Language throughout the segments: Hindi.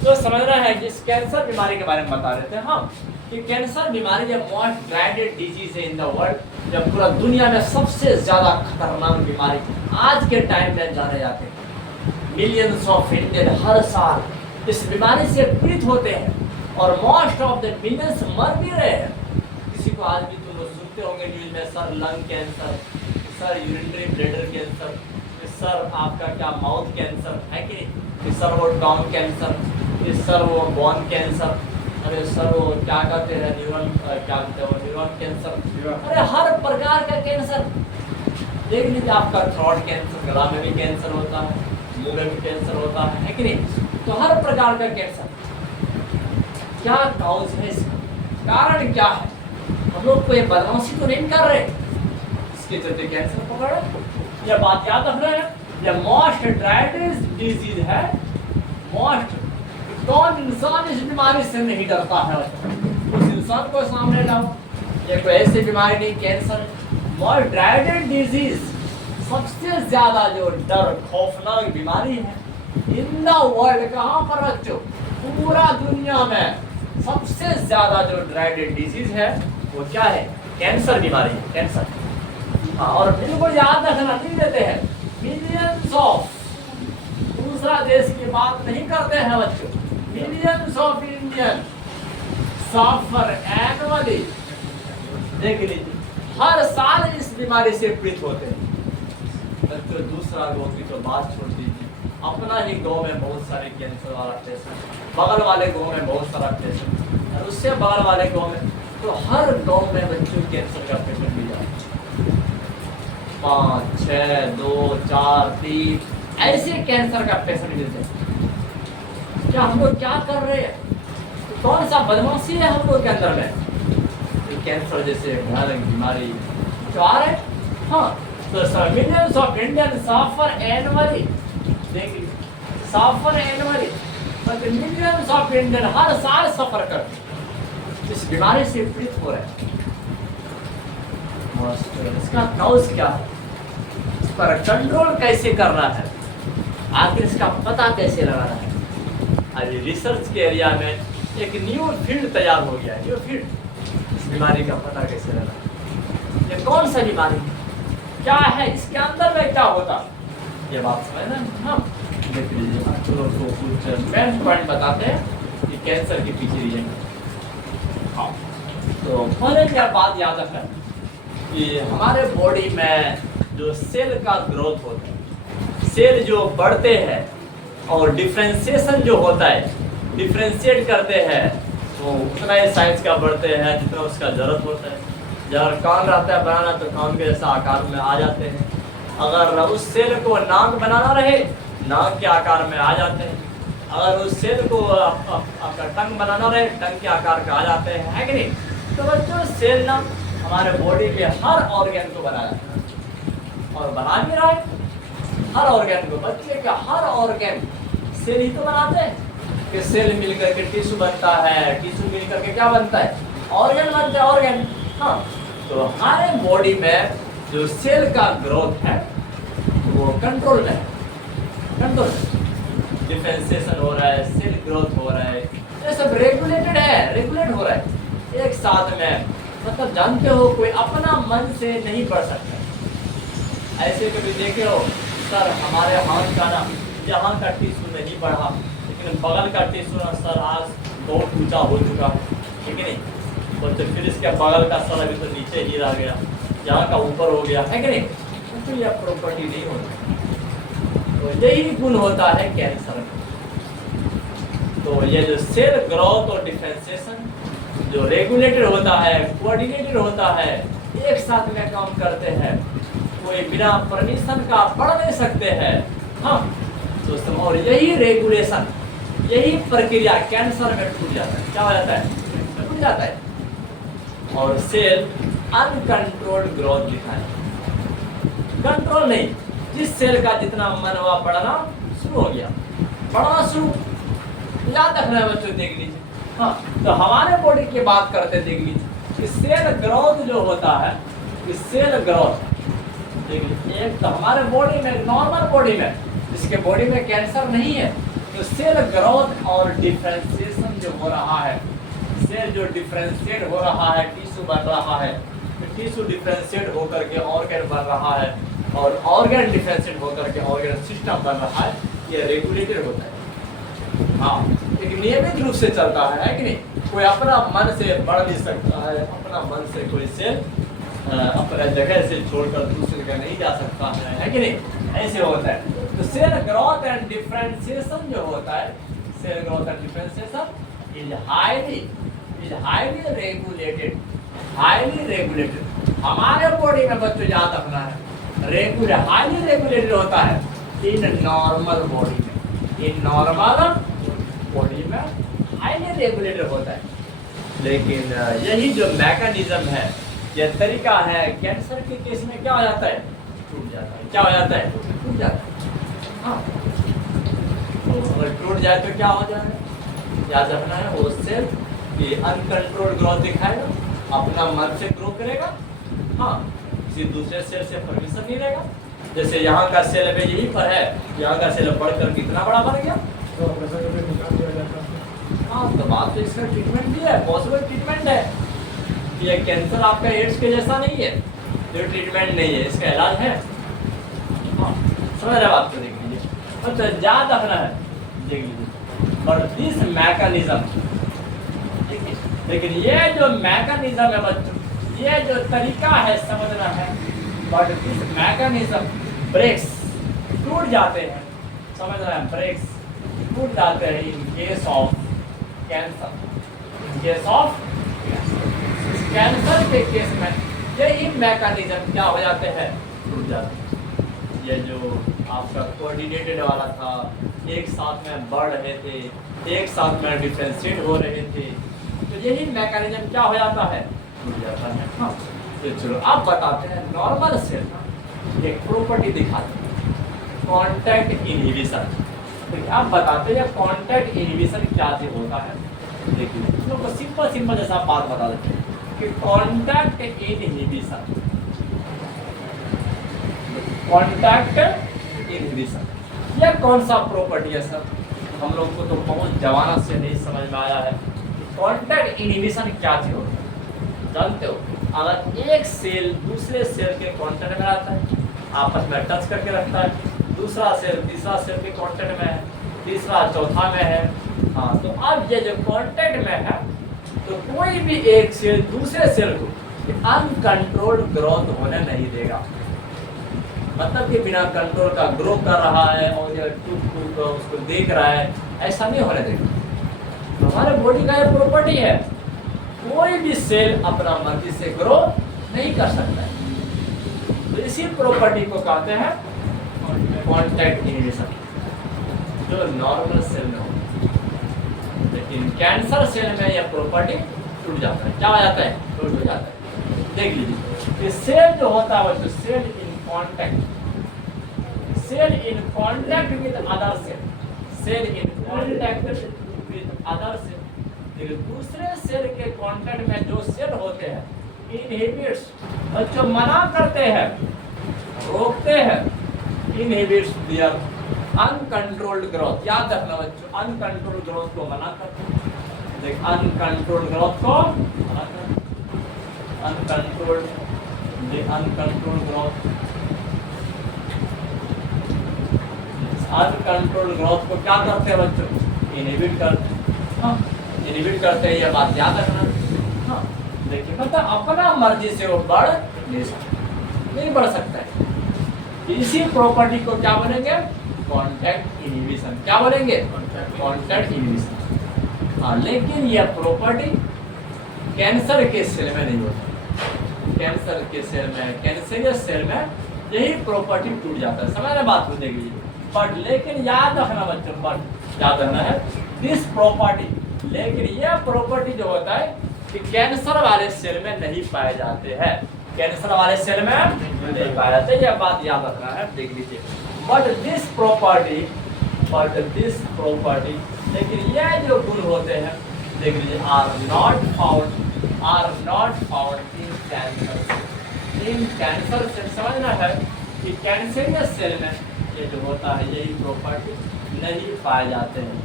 तो समझना है कि इस कैंसर बीमारी के बारे में बता रहे थे हम कि कैंसर बीमारी जो मोस्ट ड्राइडेड डिजीज है इन द वर्ल्ड, जब पूरा दुनिया में सबसे ज्यादा खतरनाक बीमारी आज के टाइम में जाने जाते हैं। मिलियंस ऑफ इंडियन हर साल इस बीमारी से पीड़ित होते हैं और मोस्ट ऑफ द मिलियंस मर भी रहे हैं। किसी को आज भी तुम लोग सुनते होंगे न्यूज में, sir lung cancer, sir urinary bladder cancer, sir आपका क्या माउथ कैंसर है कि नहीं, सर वो टॉन्ग कैंसर, सर वो बोन कैंसर, अरे सर वो क्या कहते हैं न्यूरॉन, क्या कहते हैं वो न्यूरॉन कैंसर, अरे हर प्रकार का कैंसर देख लीजिए। आपका थ्रोट कैंसर, गला में भी कैंसर होता है, मुंह में भी कैंसर होता है कि नहीं। तो हर प्रकार का कैंसर, क्या काउज है इसका, कारण क्या है? हम लोग कोई बदमाशी तो नहीं कर रहे, इसके चलते कैंसर पकड़ रहे। यह बात याद रखना है, यह मोस्ट ड्राइडेड डिजीज है। मोस्ट, कौन इंसान इस बीमारी से नहीं डरता है? उस इंसान को सामने लाओ। ये कोई ऐसी बीमारी नहीं, कैंसर मोस्ट ड्राइडेड डिजीज, सबसे ज्यादा जो डर खौफनाक बीमारी है इन द वर्ल्ड। कहाँ पर बच्चों? पूरा दुनिया में सबसे ज्यादा जो ड्राइडेड डिजीज है वो क्या है? कैंसर बीमारी है, कैंसर। हाँ, और बिल्कुल याद रखना, नहीं देते हैं मिलियंस ऑफ, दूसरा देश की बात नहीं करते हैं बच्चों, millions of Indian suffer annually. देख लीजिए, हर साल इस बीमारी से पीड़ित होते हैं बच्चों। दूसरा लोग की तो बात छोड़ दीजिए, अपना ही गांव में बहुत सारे कैंसर वाला पेशेंट, बगल वाले गांव में बहुत सारा पेशेंट, और उससे बगल वाले गांव में, तो हर गांव में बच्चों कैंसर का पेशेंट मिल जाता है। 5, 6, 2, 4, 3 ऐसे कैंसर का पेशेंट मिलते हैं। क्या हम लोग क्या कर रहे हैं? तो कौन सा बदमाशी है हम लोग के अंदर में? कैंसर जैसे भयानक बीमारी जो आ रहे हैं। हाँ, तो millions of Indian suffer annually, देखिए सफर एनुअली, मिलियंस ऑफ इंडियन हर साल सफर कर इस बीमारी से पीड़ित हो रहे हैं। इसका काउज क्या है? इस पर कंट्रोल कैसे करना है? आखिर इसका पता कैसे लगाना है? अभी रिसर्च के एरिया में एक न्यू फील्ड तैयार हो गया है। न्यू फील्ड, इस बीमारी का पता कैसे लगाना, ये कौन सा बीमारी है, क्या है, इसके अंदर में क्या होता, ये बात समझना। हम देख लीजिए, चलो तो कुछ मेन पॉइंट बताते हैं कि कैंसर के पीछे रीजन। हाँ, तो पहले क्या बात याद रखना कि हमारे बॉडी में जो सेल का ग्रोथ होता है, सेल जो बढ़ते हैं और डिफ्रेंशिएशन जो होता है, डिफ्रेंशिएट करते हैं, तो उतना ही साइज का बढ़ते हैं जितना उसका ज़रूरत होता है। अगर कान रहता है बनाना तो कान के जैसा आकार में आ जाते हैं। अगर उस सेल को नाक बनाना रहे, नाक के आकार में आ जाते हैं। अगर उस सेल को आपका टंग बनाना रहे, टंग के आकार का आ जाते हैं, है कि नहीं? तो बच्चों, सेल ना हमारे बॉडी के हर ऑर्गन को बनाया और बना भी रहा है। हर ऑर्गन को, बच्चे का हर ऑर्गन सेल ही तो बनाते हैं कि सेल मिलकर के टिश्यू बनता है, टिश्यू मिलकर के क्या बनता है? ऑर्गन बनता है, ऑर्गन। हाँ, तो हमारे बॉडी में जो सेल का ग्रोथ है वो कंट्रोल में है, कंट्रोल। डिफरेंशिएशन हो रहा है, सेल ग्रोथ हो रहा है, ये सब रेगुलेटेड है, रेगुलेट हो रहा है एक साथ में। मतलब जानते हो, कोई अपना मन से नहीं बढ़ सकता। ऐसे कभी देखे हो, सर हमारे हाथ का ना यहाँ का टिश्यू नहीं बढ़ा, लेकिन बगल का टिश्यू ना सर आज बहुत ऊंचा हो चुका है, ठीक है नहीं? और तो फिर इसके बगल का सर अभी तो नीचे ही रह गया, यहाँ का ऊपर हो गया, है कि नहीं? तो यह प्रॉपर्टी नहीं होती। तो यही गुण होता है कैंसर में। तो ये जो सेल ग्रोथ और डिफरेंशिएशन जो रेगुलेटेड होता है, कोऑर्डिनेटेड होता है, एक साथ में काम करते हैं, कोई बिना परमिशन का बढ़ नहीं सकते हैं। हाँ दोस्तों, और यही रेगुलेशन, यही प्रक्रिया कैंसर में टूट जाता है। क्या हो जाता है? टूट जाता है और सेल अनकंट्रोल्ड ग्रोथ दिखाए। कंट्रोल नहीं, जिस सेल का जितना मन हुआ बढ़ना शुरू हो गया, बढ़ना शुरू। याद रखना है बच्चों, देख लीजिए। हाँ, तो हमारे बॉडी की बात करते देख लीजिए कि सेल ग्रोथ जो होता है, कि सेल ग्रोथ देख लीजिए, एक तो हमारे बॉडी में, नॉर्मल बॉडी में, जिसके बॉडी में कैंसर नहीं है, तो सेल ग्रोथ और डिफरेंशिएशन जो हो रहा है, सेल जो डिफरेंशिएट हो रहा है, टिश्यू बन रहा है, तो टिश्यू डिफरेंशिएट होकर के ऑर्गन बन रहा है और ऑर्गन डिफरेंशिएट होकर के ऑर्गन सिस्टम बन रहा है, ये रेगुलेटेड होता है। हाँ, एक नियमित रूप से चलता है कि नहीं? कोई अपना मन से बढ़ नहीं सकता है, अपना मन से कोई सेल अपना जगह से छोड़कर दूसरी जगह नहीं जा सकता है कि नहीं? ऐसे होता है। तो सेल ग्रोथ एंड डिफरेंशिएशन जो होता है, cell growth and differentiation is highly regulated, highly regulated. हमारे बॉडी में बच्चों याद रखना है, हाईली रेगुलेटेड होता है इन नॉर्मल बॉडी में, इन नॉर्मल बॉडी में हाईली रेगुलेटेड होता है। लेकिन यही जो मैकेनिज्म है, यह तरीका है, कैंसर के केस में क्या हो जाता है? टूट जाता है। क्या हो जाता है? टूट जाता है। हाँ, तो अगर टूट जाए तो क्या हो जाए? याद रखना है, वो सेल कि अनकंट्रोल्ड ग्रोथ दिखाएगा, अपना मन से ग्रो करेगा। हाँ, किसी दूसरे सेल से परमिशन नहीं रहेगा। जैसे यहाँ का सेल अभी यहीं पर है, यहाँ का सेल बढ़कर कितना बड़ा बन गया, तो ऑपरेशन करके निकाल दिया जाता है। हाँ, तो बात तो इसका ट्रीटमेंट भी है, पॉसिबल ट्रीटमेंट है। ये कैंसर आपका एड्स के जैसा नहीं है, जो ट्रीटमेंट नहीं है, इसका इलाज है। हाँ, समझ रहे बात को? देख लीजिए, मतलब याद रखना है, देख लीजिए। और दिस मैकेनिज्म, लेकिन ये जो मैकेनिज्म है बच्चों, ये जो तरीका है समझना है, बट दिस मैकेनिज्म ब्रेक्स, टूट जाते हैं, समझ रहे हैं? ब्रेक्स टूट जाते हैं in case of cancer, in case of cancer के केस में यही मैकेनिज्म क्या हो जाते हैं? टूट जाते हैं। ये जो आपका कोऑर्डिनेटेड वाला था, एक साथ में बढ़ रहे थे, एक साथ में डिफरेंशिएट हो रहे थे, तो यही मैकेनिज्म क्या हो जाता है? टूट जाता है। हाँ, तो चलो अब बताते हैं नॉर्मल सेल का एक प्रॉपर्टी दिखाते हैं, कॉन्टैक्ट इनहिबिशन। तो आप बताते हैं कॉन्टैक्ट इनहिबिशन क्या से होता है। देखिए, हम लोग को सिंपल जैसा बात बता देते हैं कि कॉन्टैक्ट इनहिबिशन, कॉन्टैक्ट इनहिबिशन यह कौन सा प्रॉपर्टी है सर? हम लोग को तो बहुत जमाना से नहीं समझ में आया है। कॉन्टैक्ट इनहिबिशन क्या चीज होता है जानते हो? अगर एक सेल दूसरे सेल के कांटेक्ट में आता है, आपस में टच करके रखता है, दूसरा सेल तीसरा सेल के कांटेक्ट में है, तीसरा चौथा में है। हाँ, तो अब ये जो कांटेक्ट में है, तो कोई भी एक सेल दूसरे सेल को अनकंट्रोल्ड ग्रोथ होने नहीं देगा। मतलब कि बिना कंट्रोल का ग्रो कर रहा है और ये टूट उसको देख रहा है, ऐसा नहीं होने देगा। हमारे बॉडी का ये प्रॉपर्टी है, कोई भी सेल अपना मर्जी से ग्रो नहीं कर सकता है। तो इसी प्रॉपर्टी को कहते हैं कॉन्टैक्ट इनहिबिशन, जो नॉर्मल सेल में होता है। लेकिन कैंसर सेल में यह प्रॉपर्टी टूट जाता है। क्या हो जाता है? टूट हो जाता है। देख लीजिए, ये सेल जो होता है वो cell in contact, cell in contact with other cell, cell in contact with other cell. दूसरे सेल के कांटेक्ट में जो सेल होते हैं, इनहिबिट्स, बच्चों मना करते हैं, रोकते हैं, इनहिबिट्स देयर अनकंट्रोल्ड ग्रोथ। याद रखना बच्चों, अनकंट्रोल्ड ग्रोथ को मना करते हैं। देख, अनकंट्रोल्ड ग्रोथ को मना करते हैं, अनकंट्रोल्ड ग्रोथ, अनकंट्रोल्ड ग्रोथ को क्या करते हैं बच्चों? इनहिबिट करते हैं। हाँ, इनहिबिट करते हैं, ये बात याद रखना। हाँ, देखिए, मतलब अपना मर्जी से वो बढ़ नहीं बढ़ सकता है। इसी प्रॉपर्टी को क्या बोलेंगे? Contact inhibition. क्या बोलेंगे? Contact inhibition. हाँ, लेकिन यह प्रॉपर्टी कैंसर के सेल में नहीं होती। कैंसर के सेल में, कैंसरियस सेल में यही प्रॉपर्टी टूट जाता है। समझ रहे बात को? देख लीजिए, बट लेकिन याद रखना बच्चों, बट याद रखना है दिस प्रॉपर्टी, लेकिन यह प्रॉपर्टी जो होता है कि कैंसर वाले सेल में नहीं पाए जाते हैं। कैंसर वाले सेल में नहीं पाए जाते, यह बात याद रखना है। देख लीजिए, बट दिस प्रॉपर्टी, लेकिन यह जो गुण होते हैं, देख लीजिए, are not found in cancer. इन कैंसर सेल समझना है कि कैंसरियस सेल में ये जो होता है यही प्रॉपर्टी नहीं पाए जाते हैं।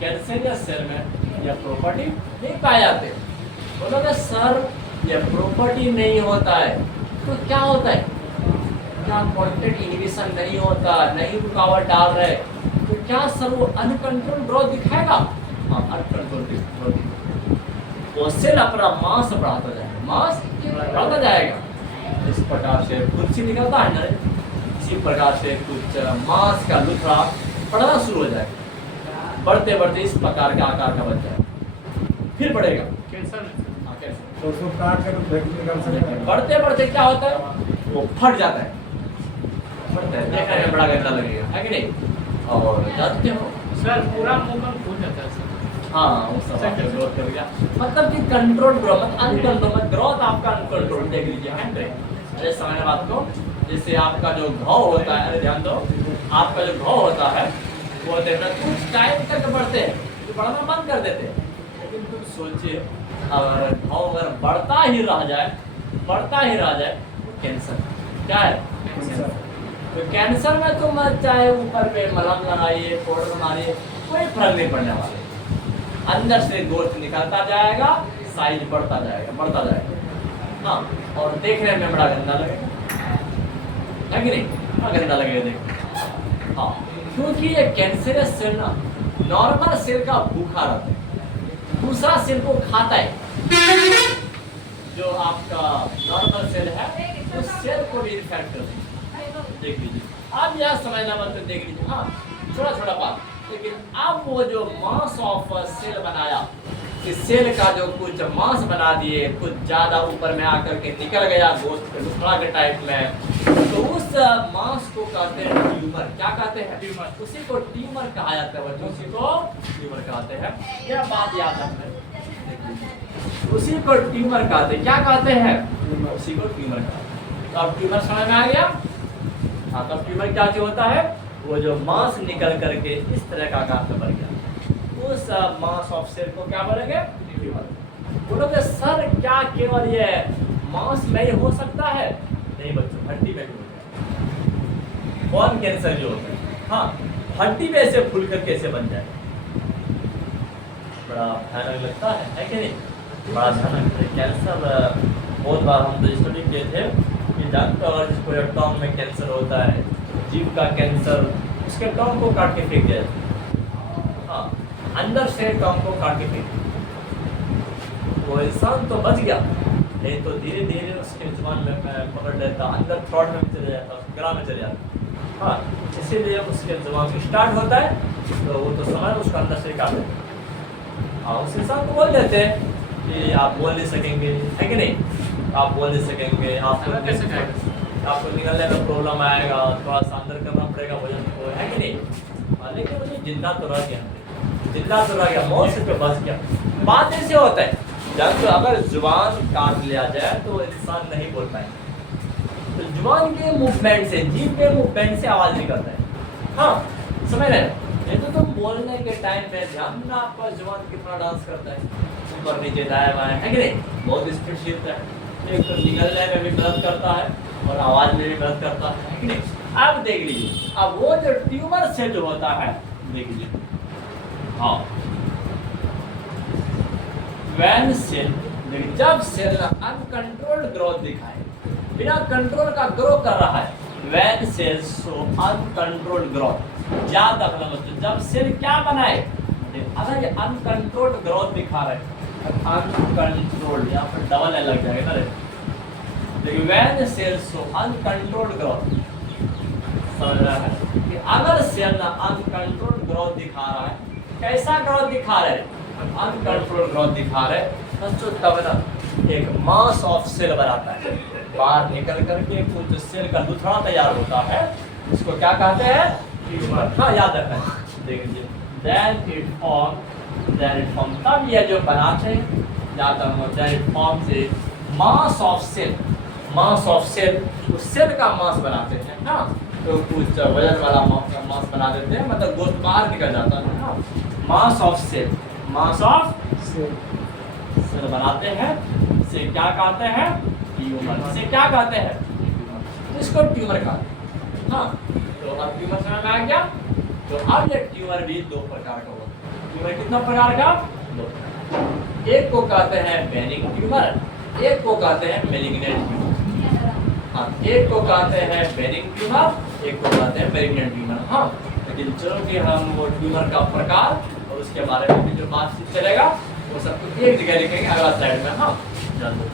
कैंसरियस सेल में यह प्रॉपर्टी नहीं पाए जाते। बोलोगे सर यह प्रॉपर्टी नहीं होता है तो क्या होता है? क्या कॉन्टेक्ट इनहिबिशन नहीं होता, नहीं रुकावट डाल रहे, तो क्या सर वो अनकंट्रोल ग्रोथ दिखाएगा? हाँ, अनकंट्रोल ग्रोथ। वो सेल अपना मास बढ़ाता जाएगा, मास बढ़ाता जाएगा। इस प्रकार से कुछ ही निकलता है ना, इसी प्रकार से कुछ मास का लुथड़ा बढ़ना शुरू हो जाएगा, बढ़ते बढ़ते इस प्रकार के आकार का बन जाएगा, फिर बढ़ेगा कैंसर में हाँ, कैसे तो उसको काट कर निकाल सकते हैं। बढ़ते बढ़ते क्या होता है? वो फट जाता है, बढ़ता है, देखने में बड़ा गंदा लगेगा, है कि नहीं? और जानते हो सर पूरा मुंह में फूल जाता है सर। हाँ, वो सब ग्रोथ कर गया, मतलब कि कंट्रोल ग्रोथ, अनकंट्रोल ग्रोथ आपका अनकंट्रोल। देख लीजिए अरे समझ बात को, जैसे आपका जो घाव होता है, अरे ध्यान दो, आपका जो घाव होता है वो देखना कुछ टाइम तक बढ़ते हैं, तो बढ़ना बंद कर देते हैं, लेकिन कुछ सोचिए अगर घाव अगर बढ़ता ही रह जाए तो कैंसर क्या है? तो कैंसर में तो मत चाहे ऊपर पे मलहम लगाइए, पाउडर मारिए, कोई फर्क नहीं पड़ने वाला। अंदर से ग्रोथ निकलता जाएगा, साइज बढ़ता जाएगा हाँ, और देखने में बड़ा गंदा लगेगा, है कि नहीं? बड़ा गंदा लगेगा देखो हाँ, क्योंकि ये कैंसरस सेल ना नॉर्मल सेल का भूखा रहता है, दूसरा सेल को खाता है। जो आपका नॉर्मल सेल है उस सेल को भी इन्फेक्ट कर देगा। देख लीजिए, अब यह समझना मतलब देख लीजिए हाँ, छोटा बात, लेकिन अब वो जो मास ऑफ सेल बनाया, इस सेल का जो कुछ मास बना दिए, कुछ ज़्यादा ऊपर में आकर के निकल गया गोश्त के टुकड़ा के टाइप में, तो उस मास को कहते हैं ट्यूमर। क्या कहते हैं? ट्यूमर। उसी को ट्यूमर कहा जाता है बच्चों, उसी को ट्यूमर कहते हैं। यह बात याद रखना, उसी को ट्यूमर कहते हैं। क्या कहते हैं? उसी को ट्यूमर कहते हैं। तो अब ट्यूमर समझ में आ गया? हाँ, तब ट्यूमर क्या चीज होता है? वो जो मांस निकल करके इस तरह का आकार में बन गया, उस मास ऑफ सेल को क्या बोलेंगे? ट्यूमर। बोलोगे सर क्या केवल ये मांस में ही हो सकता है? नहीं बच्चों, हड्डी में भी होता है। बोन कैंसर जो होता है, हाँ, हड्डी में से फूल कर कैसे बन जाए, बड़ा भयानक लगता है कि नहीं? बड़ा भयानक है कैंसर। बहुत बार हम तो स्टडी किए थे कि जानते हो, अगर जिसको टॉन्ग में कैंसर होता है, जीभ का कैंसर, उसके टॉन्ग को काट के फेंक दिया जाता है। हाँ, अंदर से टॉन्ग को काट के फेंक दिया, वो इंसान तो बच गया, नहीं तो धीरे धीरे उसके जुबान में पकड़ लेता, अंदर थ्रोट में चले जाता, गला में चले जाता। हाँ, इसीलिए उसके जुबान में स्टार्ट होता है तो वो तो समझ उसको अंदर से काट देता। हाँ, उस इंसान को बोल देते हैं कि आप बोल नहीं सकेंगे, है कि नहीं? आप बोल नहीं सकेंगे, आपको कैसे आपको निकलने में प्रॉब्लम आएगा, थोड़ा सा अंदर करना पड़ेगा वजन को, है कि नहीं? हाँ, लेकिन मुझे जिंदा तो रह गया, मौत से तो बच गया। बात ऐसे होता है, जब तो अगर जुबान काट लिया जाए तो इंसान नहीं बोल पाएगा, तो जुबान के मूवमेंट से, जीभ के मूवमेंट से आवाज़ निकलता है। हाँ, समझ रहे हैं? नहीं तो तुम बोलने के टाइम पे ध्यान ना, आपका जुबान कितना डांस करता है, ऊपर नीचे दाएं बाएं, है कि नहीं? बहुत स्पीड चलता है, एक तो निकलने में भी मदद करता है और आवाज़ में भी मदद करता है कि नहीं? अब देख लीजिए, अब वो जो ट्यूमर से जो होता है, देख लीजिए हाँ, वैन सेल, जब सेल अनकंट्रोल्ड ग्रोथ दिखाए, बिना कंट्रोल का ग्रो कर रहा है, when cell show uncontrolled growth. याद रखना मतलब जब सेल क्या बनाए, अगर ये अनकंट्रोल्ड ग्रोथ दिखा रहे हैं, अनकंट्रोल्ड, यहाँ पर डबल एल लग जाएगा ना, देखिए when cell show uncontrolled growth. समझ रहा है कि अगर सेल अनकंट्रोल्ड ग्रोथ दिखा रहा है, कैसा ग्रोथ दिखा रहे हैं? अनकंट्रोल्ड ग्रोथ दिखा रहे बच्चों, तब ना एक मास ऑफ सेल बनाता है, बाहर निकल करके कुछ सेल का लुथड़ा तैयार होता है, इसको क्या कहते हैं? ट्यूमर। हाँ, याद रखना है, देख लीजिए, then it form, तब यह जो बनाते हैं, याद रखना, then it forms a mass of cell, उस सेल का मास बनाते हैं ना, तो कुछ वजन वाला मास बना देते हैं, मतलब गोश्त बाहर निकल जाता है ना, मास ऑफ सेल बनाते हैं, इसे क्या कहते हैं? ट्यूमर। इसे क्या कहते हैं? तो इसको ट्यूमर कहते हैं। हाँ, तो अब ट्यूमर समझ में आ गया? तो अब ये ट्यूमर भी दो प्रकार का होता है। ट्यूमर कितना प्रकार का? दो प्रकार। एक को कहते हैं बेनिग्न ट्यूमर, एक को कहते हैं मेलिग्नेंट ट्यूमर। हाँ, एक को कहते हैं बेनिग्न ट्यूमर, एक को कहते हैं मेलिग्नेंट ट्यूमर। हाँ, लेकिन चलो कि हम वो ट्यूमर का प्रकार और उसके बारे में भी जो बातचीत चलेगा वो सब कुछ एक जगह लिखेंगे अगला स्लाइड में। हाँ, जान दो।